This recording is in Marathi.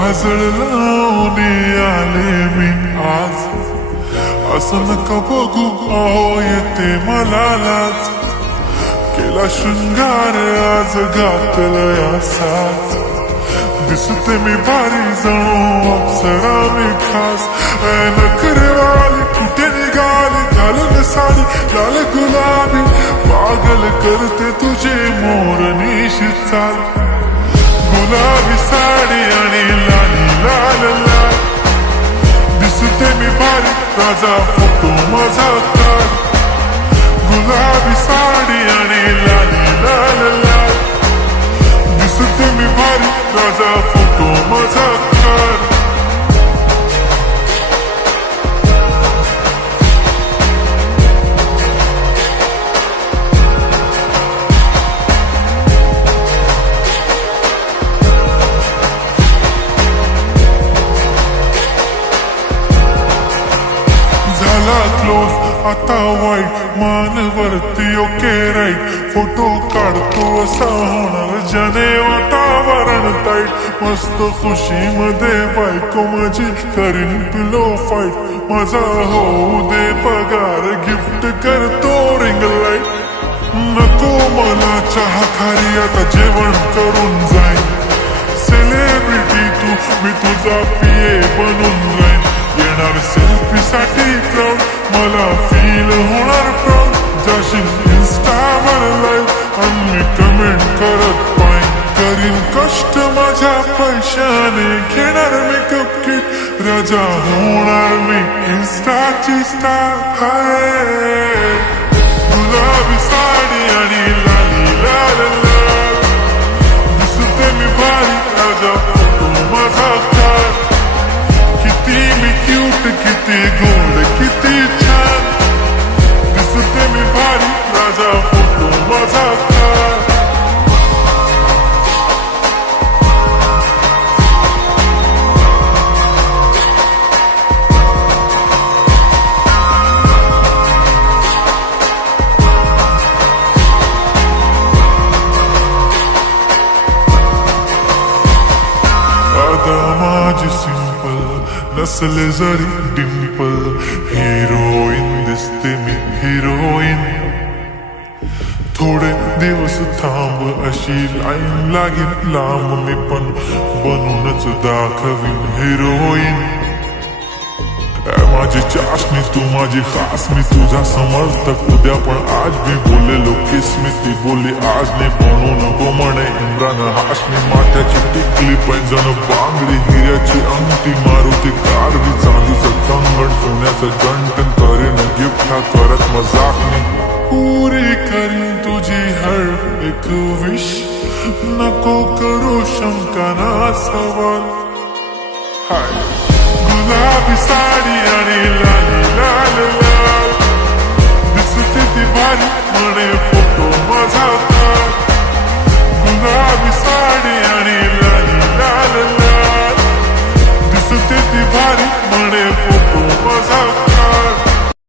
काजळ लावून आले मी आज, असं नका बघू अहो येते मला लाज, केला शृंगार आज घातलंय असाच, दिसते मी भारी जणू अप्सरा मी खास, नखरेवाली कुठे निघाली घालून साडी लाल गुलाबी, पागल करते तुझे मोरनीशी चाल, गुलाबी साडी आणि लाली लाल लाल, दिसते मी भारी राजा फोटो माझा काढ, गुलाबी साडी आणि लाली लाल लाल, दिसते मी भारी राजा फोटो माझा काढ. क्लोज आता वाईट मानवरती ओके राईट, फोटो काढतो असा होणार जने वातावरण ताईट, मस्त खुशी मध्ये बायको माझी करीन पिलो फाईट, माझा होऊ दे पगार गिफ्ट करतो रिंग लाईट, नको मला चहा खारी आता जेवण करून जाईन, सेलिब्रिटी तू मी तुझा पिये बनून जाईन, येणार सेल्फी साठी प्राऊड मला फील होणार प्राऊड, जाशील इन्स्टावर लाईव्ह आणि मी कमेंट करत पाहिन, करीन कष्ट माझ्या पैशाने घेणार मेकअप किट, राजा होणार मी इन्स्टाची स्टार. हाय गुलाबी साडी आणि लाली लाल लाल, दिसते मी भारी राजा फोटो माझा काढ, किती मी क्यूट किती गोड किती छान, दिसते मी भारी राजा फोटो माझा काढ. आता माझी सिंपल नसले जरी डिंपल, हिरोईन दिसते मी हिरोईन, थोडे दिवस थांब अशी लाईन लागेल लांब, मी पण बनूनच दाखवीन हिरोईन, माझी चाशनी तू माझी खास, मी तुझा समर्थक उद्या पण आज भी बोललेलो किसमी, ती बोली आज नाही बनू नको म्हणे इम्रान हाशमी, माथ्याची टिकली पैंजण बांगडी हिऱ्याची अंगठी, मारुती कारवी चांदीचं कंगण सोन्याचं गंटन, करीन गिफ्ट हा करत मजाक मी, पुरी करीन तुझी हर एक विश, नको करू शंका ना सवाल. हाय गुलाबी साडी आणि लाली लाल लाल, दिसते ती भारी म्हणे फोटो माझा